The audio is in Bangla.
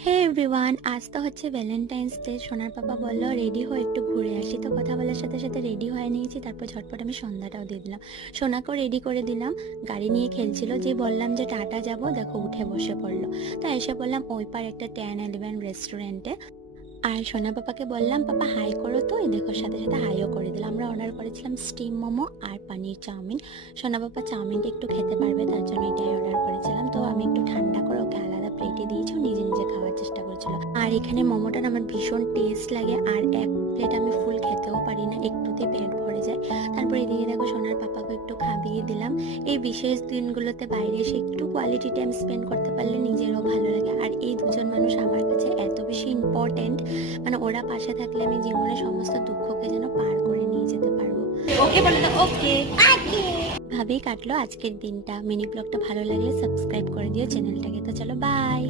হে এভরিওয়ান, আজ তো হচ্ছে ভ্যালেন্টাইন্স ডে। সোনার পাপা বললো রেডি হয়ে একটু ঘুরে আসি, তো কথা বলার সাথে সাথে রেডি হয়ে নিয়েছি। তারপর ঝটপট আমি সন্ধ্যাটাও দিয়ে দিলাম, সোনাকেও রেডি করে দিলাম। গাড়ি নিয়ে খেলছিল, যে বললাম যে টাটা যাব, দেখো উঠে বসে পড়লো। তো এসে বললাম ওই পার একটা 10-11 রেস্টুরেন্টে। আর সোনা পাপাকে বললাম পাপা হাই করো, তো এই দেখো সাথে সাথে হাইও করে দিলাম। আমরা অর্ডার করেছিলাম স্টিম মোমো আর পানির চাউমিন। সোনা পাপা চাউমিনটা একটু খেতে পারবে, তার জন্য এটাই অর্ডার করেছিলাম। তো আমি একটু ঠান্ডা করে ওকে আলাদা প্লেটে দিয়েছি, ও নিজে নিজে খাওয়ার চেষ্টা করেছিল। আর এখানে মোমোটা না আমার ভীষণ টেস্ট লাগে, আর এক প্লেট আমি ফুল খেতেও পারি না, একটুতেই পেট ভরে যায়। তারপর এদিকে দেখো সোনার পাপাকে একটু খাইয়ে দিলাম। এই বিশেষ দিনগুলোতে বাইরে এসে একটু কোয়ালিটি টাইম স্পেন্ড করতে পারলে নিজেরও ভালো লাগে। আর এই দুজন মানুষ আমার কাছে এত বেশি ইম্পর্টেন্ট, মানে ওরা পাশে থাকলে আমি জীবনের সমস্ত দুঃখকে যেন পার করে নিয়ে যেতে পারবো। ওকে বলে দাও, ওকে। ভাবেই কাটলো আজকের দিনটা। মিনি ব্লগটা ভালো লাগলে সাবস্ক্রাইব করে দিও চ্যানেলটাকে। তো চলো বাই।